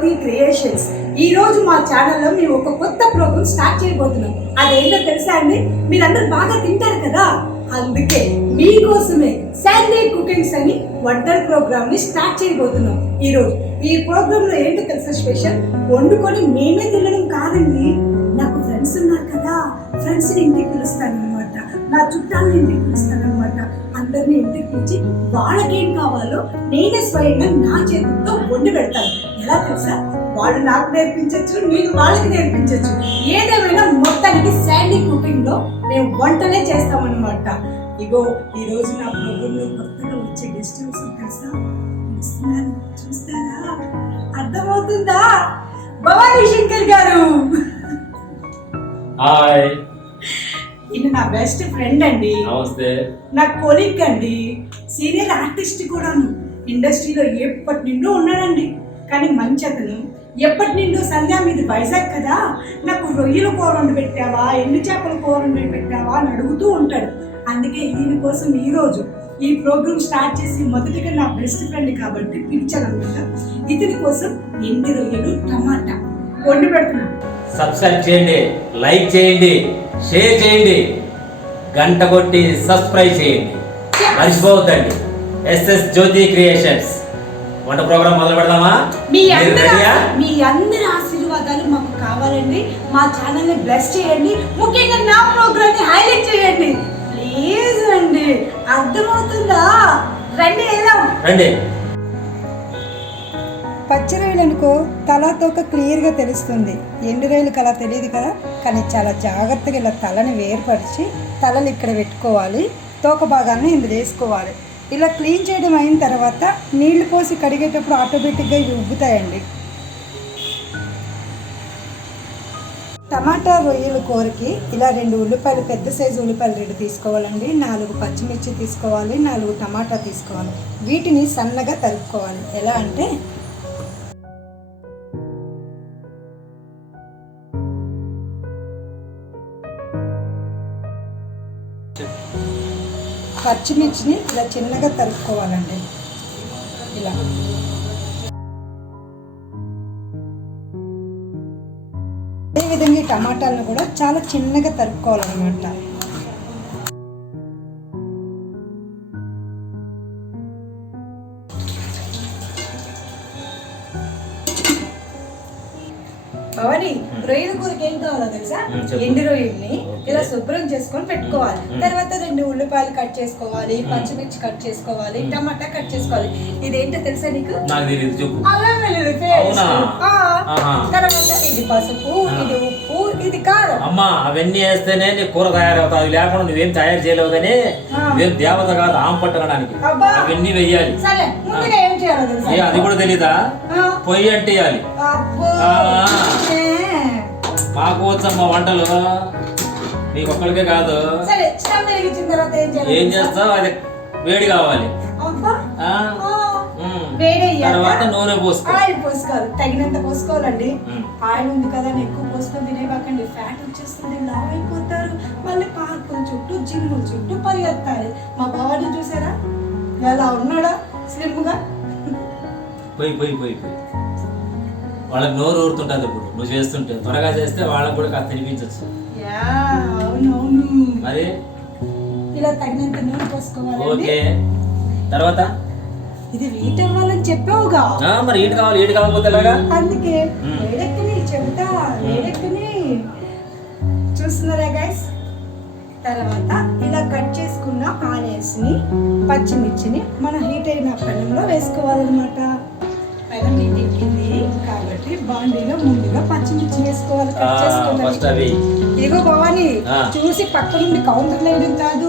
జ్యోతి creations. ఈ రోజు మా ఛానల్లో మేము ఒక కొత్త ప్రోగ్రామ్ స్టార్ట్ చేయబోతున్నాం. అదేంటో తెలుసా అండి? మీరందరూ బాగా తింటారు కదా, అందుకే మీకోసమే సండే కుకింగ్స్ అని వంటల ప్రోగ్రామ్ ని స్టార్ట్ చేయబోతున్నాం. ఈ ప్రోగ్రామ్ లో ఏంటో తెలుసా స్పెషల్? వండుకొని మేమే తినడం కాదండి, నాకు ఫ్రెండ్స్ ఉన్నారు కదా, ఫ్రెండ్స్ ని ఇంటికి పిలుస్తాను అనమాట, నా చుట్టాలని ఇంటికి పిలుస్తాను అనమాట. అందరినీ ఇంటికి పిలిచి వాళ్ళకేం కావాలో నేనే స్వయంగా నా చేతులతో వండి పెడతాను. ఎలా తెలుసా? వాళ్ళు నాకు నేర్పించచ్చు, నేను వాళ్ళకి నేర్పించచ్చు. ఏదేమైనా మొత్తానికి శాండీ కుకింగ్ లో మేము వంటనే చేస్తామన్నమాట. ఇగో ఈ రోజు నా ప్రోగ్రామ్ లో కొత్తగా వచ్చే గెస్ట్ హౌస్ తెలుసా? చూస్తారా? అర్థమవుతుందా? భవానీ శంకర్ గారు. హాయ్. ఈయన నా బెస్ట్ ఫ్రెండ్ అండి, నా కొలీగ్ అండి, సీనియర్ ఆర్టిస్ట్ కూడాను. ఇండస్ట్రీలో ఎప్పటి నిండో ఉన్నాడండి, కానీ మంచి అతను. ఎప్పటి నిండో సంధ్య మీది వైజాగ్ కదా, నాకు రొయ్యల కూర వండి పెట్టావా, ఎండు చేపల కూర వండి పెట్టావా అని అడుగుతూ ఉంటాడు. అందుకే ఈయన కోసం ఈరోజు ఈ ప్రోగ్రామ్ స్టార్ట్ చేసి మొదటిగా నా బెస్ట్ ఫ్రెండ్ కాబట్టి పిలిచానమాట. ఇతని కోసం ఎండు రొయ్యలు టమాటా వండి పెడుతున్నాను. సబ్స్క్రైబ్ చేయండి, లైక్ చేయండి, షేర్ చేయండి, గంట కొట్టి సబ్స్క్రైబ్ చేయండి, మర్చిపోవద్దండి. ఎస్ఎస్ జ్యోతి క్రియేషన్స్ వంట ప్రోగ్రామ్ మొదలు పెడదామా? మీ అందరి ఆశీర్వాదాలు మాకు కావాలండి. మా ఛానల్ ని బ్లెస్ చేయండి, ముఖ్యంగా నా ప్రోగ్రామ్ ని హైలైట్ చేయండి ప్లీజ్ అండి. అర్థమవుతుందా? రండి వెళ్దాం. రండి. పచ్చి రొయ్యలు అనుకో తల తోక క్లియర్గా తెలుస్తుంది, ఎండు రొయ్యలకు అలా తెలియదు కదా. కానీ చాలా జాగ్రత్తగా ఇలా తలని వేరుపరిచి తలలు ఇక్కడ పెట్టుకోవాలి, తోక భాగాన్ని ఇందులో వేసుకోవాలి. ఇలా క్లీన్ చేయడం అయిన తర్వాత నీళ్లు పోసి కడిగేటప్పుడు ఆటోమేటిక్గా ఇవి ఉబ్బుతాయండి. టమాటా రొయ్యల కూరకి ఇలా 2 ఉల్లిపాయలు, పెద్ద సైజు ఉల్లిపాయలు 2 తీసుకోవాలండి, 4 పచ్చిమిర్చి తీసుకోవాలి, 4 టమాటా తీసుకోవాలి. వీటిని సన్నగా తరుపుకోవాలి. ఎలా అంటే పచ్చిమిర్చిని ఇలా చిన్నగా తరుపుకోవాలండి. ఇలా అదేవిధంగా టమాటాలను కూడా చాలా చిన్నగా తరుపుకోవాలన్నమాట. భవాని, రొయ్యల కూరకి ఏం కావాలో తెలుసా? ఎండు రొయ్యల్ని ఇలా శుభ్రం చేసుకొని పెట్టుకోవాలి. తర్వాత 2 ఉల్లిపాయలు కట్ చేసుకోవాలి, పచ్చిమిర్చి కట్ చేసుకోవాలి, టమాటా కట్ చేసుకోవాలి. ఇదేంటో తెలుసా నీకు? అల్లం వెల్లుల్లి పేస్ట్. తర్వాత ఇది పసుపు, ఇది ఉప్పు, ఇది కారం. అమ్మా అవన్నీ వేస్తేనే నీ కూర తయారవుతావు, అవి లేకుండా నువ్వేం తయారు చేయలేవు. కానీ నువ్వేం దేవత కాదు, ఆమె పట్టడానికి అవన్నీ వెయ్యాలి. సరే, ముందుగా ఏం చేయాలో తెలుసా? అది కూడా తెలీదా? పొయ్యి అంటేయాలి. మాకు వచ్చమ్మా వంటలు, నీకు ఒక్కరికే కాదు. ఏం చేస్తావు? అది వేడి కావాలి. తర్వాత నూనె పోసుకోవాలి, తగినంత పోసుకోవాలండి. ఆయిల్ ఉంది కదా అని ఎక్కువ పోసుకొని తినేవాకండి, ఫ్యాట్ వచ్చేస్తుంది, లావ్ అయిపోతారు. మళ్ళీ పార్కుల చుట్టూ, జిమ్ముల చుట్టూ పరిగెత్తాలి. మా బావని చూసారా ఎలా ఉన్నాడా, స్లిమ్ గా. పోయి వాళ్ళకి నోరు ఊరుతుంటది. ఇప్పుడు నువ్వు చేస్తుంటే త్వరగా చేస్తే వాళ్ళకి కూడా కాస్త తినిపించచ్చు. అవునవును. మరి ఇలా తగినంత నూనె పోసుకోవాలి. ఓకే. తర్వాత ఇది హీట్ అవ్వాలని చెప్పావుగా, మరి హీట్ కాకపోతే ఎలాగా? అందుకే వేడెక్కని చెబుతా, వేడెక్కని. చూస్తున్నారా గైస్? తర్వాత ఇలా కట్ చేసుకున్న ఆనియన్స్ ని, పచ్చిమిర్చిని మన హీట్ అయిన పెనంలో వేసుకోవాలన్నమాట. పెనం హీట్ ఎక్కింది కాబట్టి బాండీలో ముందుగా పచ్చిమిర్చి వేసుకోవాలి, కట్ చేసుకోవాలి. ఇగో భవాని, చూసి పక్క నుండి కౌంటర్ వేయడం కాదు,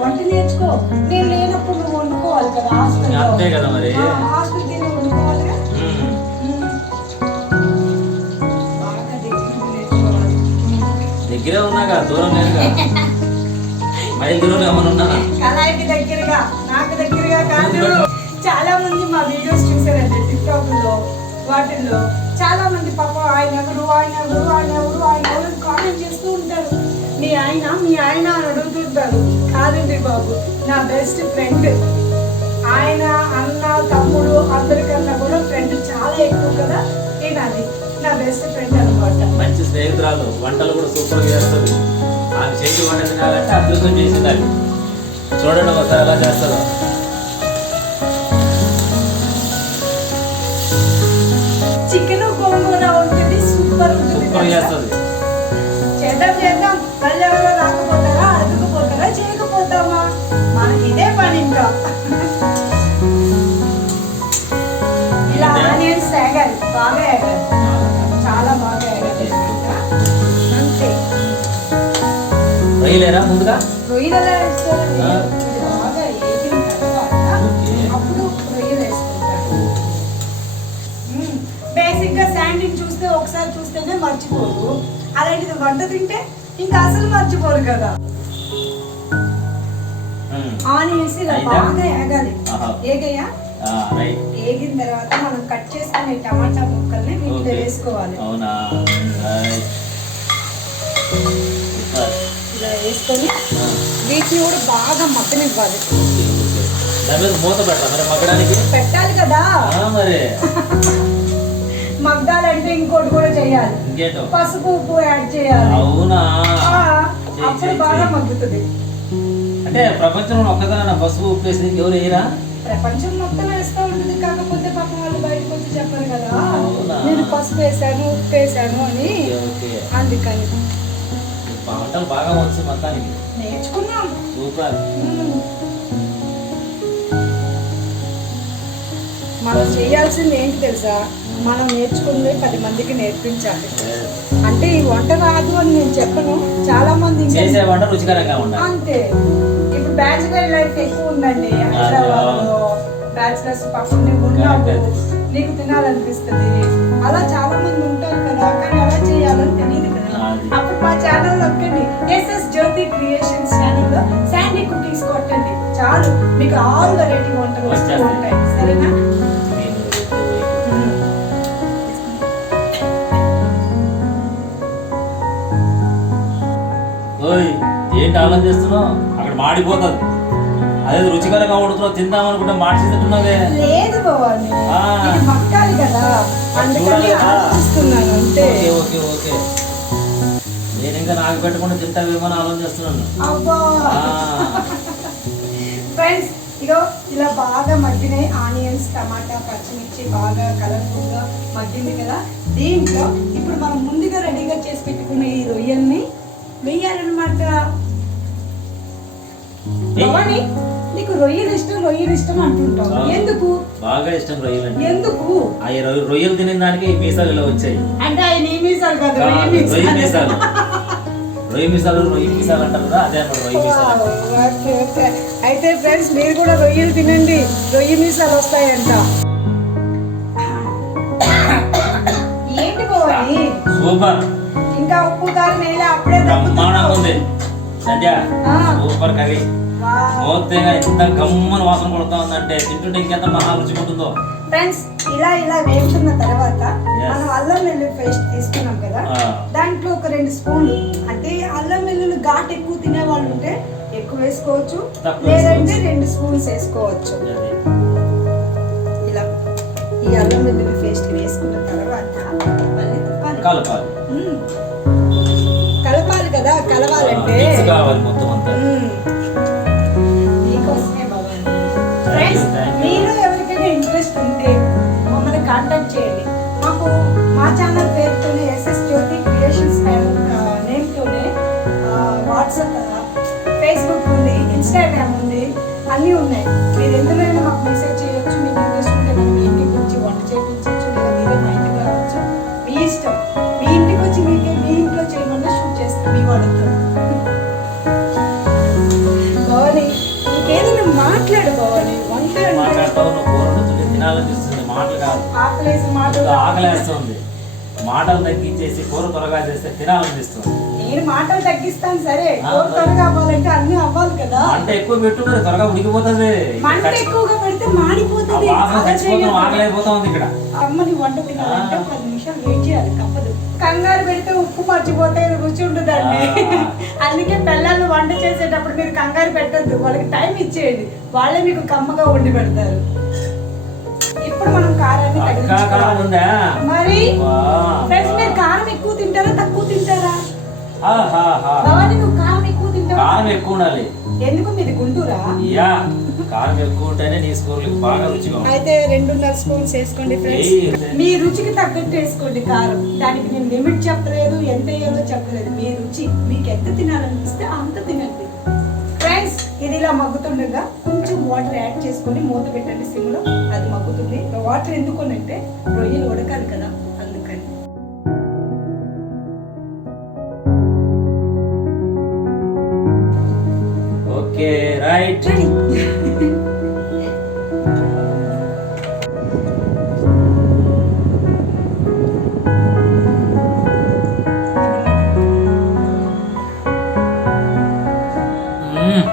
వంట నేర్చుకో. నేను లేనప్పుడు నువ్వు వండుకోవాలి కదా, హాస్టల్లో వండుకోవాలిగా. బాగా నేర్చుకోవాలి. దగ్గరే ఉన్నాగా, దూరం లేదుగా. కళాయికి దగ్గరగా, నాకు దగ్గరగా కాదు. చాలా మంది మా వీడియోస్ చూసారండి టిక్టాక్ లో, వాటిల్లో చాలా మంది పాప ఆయన ఎవరు కామెంట్ చేస్తూ ఉంటారు. మీ ఆయన అని అడుగుతుంటారు. కాదండి బాబు, నా బెస్ట్ ఫ్రెండ్. ఆయన, అన్న, తమ్ముడు అందరికన్నా కూడా ఫ్రెండ్ చాలా ఎక్కువ కదా. నా బెస్ట్ ఫ్రెండ్ అనమాట. మంచి స్నేహితురాలు, వంటలు కూడా సూపర్గా చేస్తుంది. ఆమె చేతి వంట తినాలంటే అద్భుతం చేసింది. చూడండి ఒకసారి ఎలా చేస్తుందో. చికెన్ గోంగూర ఉంటుంది, సూపర్ ఉంటుంది. సూపర్ చేస్తుంది. చేద్దాం మళ్ళీ ఎవరో రాకపోతారా, అడగకపోతారా, చేయకపోతామా, మనకి ఇదే పని. ఇంకా ఇలా ఆనియన్స్ వేగాలి, బాగా వేగాలి, చాలా బాగా వేగాలి అంతే. రొయ్యలేరా ముందుగా? రొయ్యలు ఎలా వేస్తారండి? ఆ. ఇది బాగా వేగిన తర్వాత ఓకే. అప్పుడు రొయ్యలు వేసుకుంటారు. బేసిక్ గా శాండ్విచ్ చూస్తే ఒకసారి చూస్తేనే మర్చిపోరు, అలాంటిది వంట తింటే ఇంకా అసలు మర్చిపోరు కదా. ఆనియన్స్ ఇలా అయిందా? బాగా వేగాలి. ఆహా. ఏగయ్యా రైట్. వేగిన తర్వాత మనం కట్ చేసుకునే టమాటా ముక్కల్ని వీటిలో ఓకే. వేసుకోవాలి. అవునా? రైట్. సూపర్. ఇలా వేసుకొని ఆ. వీటిని కూడా బాగా మగ్గనివ్వాలి. Okay, okay. దాని మీద మూత పెట్టరా మరి మగ్గడానికి? పెట్టాలి కదా. మరి మగ్గాలంటే ఇంకోటి కూడా చేయాలి, ఇంకేంటో. పసుపు ఉప్పు యాడ్ చేయాలి. అవునా? ఆ, చెయ్, అప్పుడు చెయ్, బాగా చెయ్. మగ్గుతుంది. అంటే ప్రపంచంలో ఒక్కదాన పసుపు ఉప్పేసి ఎవరు వేయరా? ప్రపంచం మొత్తం వేస్తూ ఉంటుంది, కాకపోతే పాపం వాళ్ళు బయటకు వచ్చి చెప్పరు కదా అవునా? నేను పసుపు వేసాను ఉప్పు వేసాను అని. Okay, okay. అందుకని వంటలు బాగా వచ్చు మొత్తానికి. నేర్చుకున్నాం. సూపర్. మనం చేయాల్సింది ఏంటి తెలుసా, మనం నేర్చుకుంది 10 మందికి నేర్పించాలి. అంటే ఈ వంట రాదు అని నేను చెప్పను, చాలా మంది ఇంకా చేసే వంట రుచికరంగా ఉండాలి. అంతే. ఇప్పుడు బ్యాచులర్ లైఫ్ ఎక్కువ ఉందండి హైదరాబాద్లో. బ్యాచులర్స్ పక్కనే ఉన్నావు, నీకు తినాలనిపిస్తుంది, అలా చాలా మంది ఉంటారు కదా, కానీ అలా చేయాలని తెలియదు కదా. అది. అప్పుడు మా ఛానల్ నొక్కండి, ఎస్ఎస్ జ్యోతి క్రియేషన్స్ ఛానల్లో శాండీ కుకింగ్స్ కొట్టండి చాలు, మీకు ఆల్ వెరైటీ వంటలు వస్తూ వచ్చేస్తాయి. ఉంటాయి. సరేనా? ఓయ్, ఏంటి ఆలోచిస్తున్నావు? అక్కడ మాడిపోతుంది. అదే రుచికరంగా వండుతున్నావు, తిందాం అనుకుంటే మార్చేస్తున్నదే. లేదు భవాని, ఆ. ఇది మక్కాలి కదా, అందుకని చూడాలి కదా. ఆలోచిస్తున్నాను అంతే. Okay, okay, okay. నేను ఇంకా నాకు పెట్టకుండా తింటావేమో అని ఆలోచిస్తున్నాను. అబ్బా ఆ. ఫ్రెండ్స్, ఇగో ఇలా బాగా మగ్గినాయి ఆనియన్స్, టమాటా, పచ్చిమిర్చి బాగా కలర్ఫుల్గా మగ్గింది కదా. దీంట్లో ఇప్పుడు మనం ముందుగా రెడీగా చేసి పెట్టుకున్న ఈ రొయ్యల్ని వెయ్యాలన్నమాట. భవాని, నీకు రొయ్యలు ఇష్టం అంటుంటావు, ఆ. ఎందుకు? బాగా ఇష్టం రొయ్యలు అంటే. ఎందుకు ఆ రొయ్యలు తినే దానికి ఈ మీసాలు ఇలా వచ్చాయి. అంటే అవి నీ మీసాలు కాదు, కాదు, రొయ్య రొయ్య మీసాలు. మీసాలు. రొయ్య మీసాలు అంటారు కదా, అదే అన్నమాట రొయ్య మీసాలు. Okay, okay. అయితే ఫ్రెండ్స్, మీరు కూడా రొయ్యలు తినండి, రొయ్య మీసాలు వస్తాయంట. ఏంటి భవాని, సూపర్. ఇంకా ఉప్పు కారం వేయాలి, అప్పుడే బ్రహ్మాండంగా ఉంది సంధ్య. ఆ. Super curry. వావ్. మోత్తేగా ఇంత గమ్మని వాసన కొడుతా ఉందంటే తింటుంటే ఇంకెంత మహా రుచి ఉంటుందో. ఫ్రెండ్స్, ఇలా వేపుతున్న తర్వాత Yes. మనం అల్లం వెల్లుల్లి పేస్ట్ తీసుకున్నాం కదా, ఆ. దాంట్లో ఒక 2 స్పూన్లు, అంటే అల్లం వెల్లుల్లి ఘాటు ఎక్కువ తినే వాళ్ళు ఉంటే ఎక్కువ వేసుకోవచ్చు, తక్కువ లేదంటే వేసుకోవచ్చు. 2 స్పూన్స్ వేసుకోవచ్చు. అది. ఇలా ఈ అల్లం వెల్లుల్లి పేస్ట్ వేసుకున్న తర్వాత మళ్ళీ తిప్పాలి. కలపాలి. మ్మ్. కలపాలి కదా, కలవాలంటే మిక్స్ కావాలి మొత్తం అంతా. మీకోసమే భవాని. Friends, Thank you. మీరు ఎవరికైనా ఇంట్రెస్ట్ ఉంటే మమ్మల్ని కాంటాక్ట్ చేయండి. మాకు మా ఛానల్ పేరుతోనే ఎస్ఎస్ జ్యోతి క్రియేషన్స్ నేమ్తోనే వాట్సాప్, ఫేస్బుక్ ఉంది, ఇన్స్టాగ్రామ్ ఉంది, అన్నీ ఉన్నాయి. మీరు ఎందులోనైనా మాకు మెసేజ్ చేయొచ్చు. మీకు ఇంట్రెస్ట్ ఉంటే మనం మీ ఇంటికి వచ్చి వంట చేయించవచ్చు, లేదా మీరే మా ఇంటికి రావచ్చు, మీ ఇష్టం. మీ ఇంటికి వచ్చి మీ ఇంట్లో చేయమన్నా షూట్ చేస్తాం మీ వాళ్ళతో. భవాని, ఇంకేదైనా మాట్లాడు భవాని, వంట అంటే మాట్లాడతావు, నువ్వు కూర వండుతుంటే తినాలనిపిస్తుంది, మాటలు కాదు. ఆకలేసి మాటలు ఇంకా ఆకలేస్తుంది. మాటలు తగ్గించేసి కూర త్వరగా చేస్తే తినాలనిపిస్తుంది. నేను మాటలు తగ్గిస్తాను సరే, ఆ, కూర త్వరగా అవ్వాలంటే అన్ని అవ్వాలి కదా. మంట ఎక్కువ పెట్టుకుంటే త్వరగా ఉడికిపోతుంది. మంట ఎక్కువగా పెడితే ఆ మాడిపోతుంది. వాసన అలా చచ్చిపోతాం, చేయొద్దు. ఆకలైపోతా ఉంది ఇక్కడ. అమ్మని వంట తినాలంటే ఆ. 10 నిమిషాలు వెయిట్ చేయాలి, తప్పదు. కంగారు పెడితే ఉప్పు మర్చిపోతే రుచి ఉండదండి. ఆ. అందుకే పిల్లలు వంట చేసేటప్పుడు మీరు కంగారు పెట్టద్దు, వాళ్ళకి టైం ఇచ్చేయండి, వాళ్ళే మీకు కమ్మగా వండి పెడతారు. ఇప్పుడు మనం కారాన్ని అక్కా కారం తగ్గించుకోవాలి. ఉందా? మరి వా. ఆహాహా. భవాని నువ్వు కారం ఎక్కువ తింటావు. కారం ఎక్కువ ఉండాలి. ఎందుకు మీది గుంటూరా? యా, కారం ఎక్కువ ఉంటేనే నీ స్కూల్కి బాగా రుచిగా ఉంటుంది. అయితే 2.5 స్పూన్స్ వేసుకోండి ఫ్రెండ్స్. ఏయ్, మీ రుచికి తగ్గట్టు వేసుకోండి కారం. దానికి నేను లిమిట్ చెప్పలేదు, ఎంత వేయాలో చెప్పలేదు. మీ రుచి, మీకు ఎంత తినాలనిపిస్తే అంత తినండి ఫ్రెండ్స్. ఇది ఇలా మగ్గుతుండగా కొంచెం వాటర్ యాడ్ చేసుకొని మూత పెట్టండి సిమ్లో. అది మగ్గుతుంది. వాటర్ ఎందుకోనంటే రొయ్యలు ఉడకాలి కదా, అందుకని. Okay right. రెడీ. మ్మ్.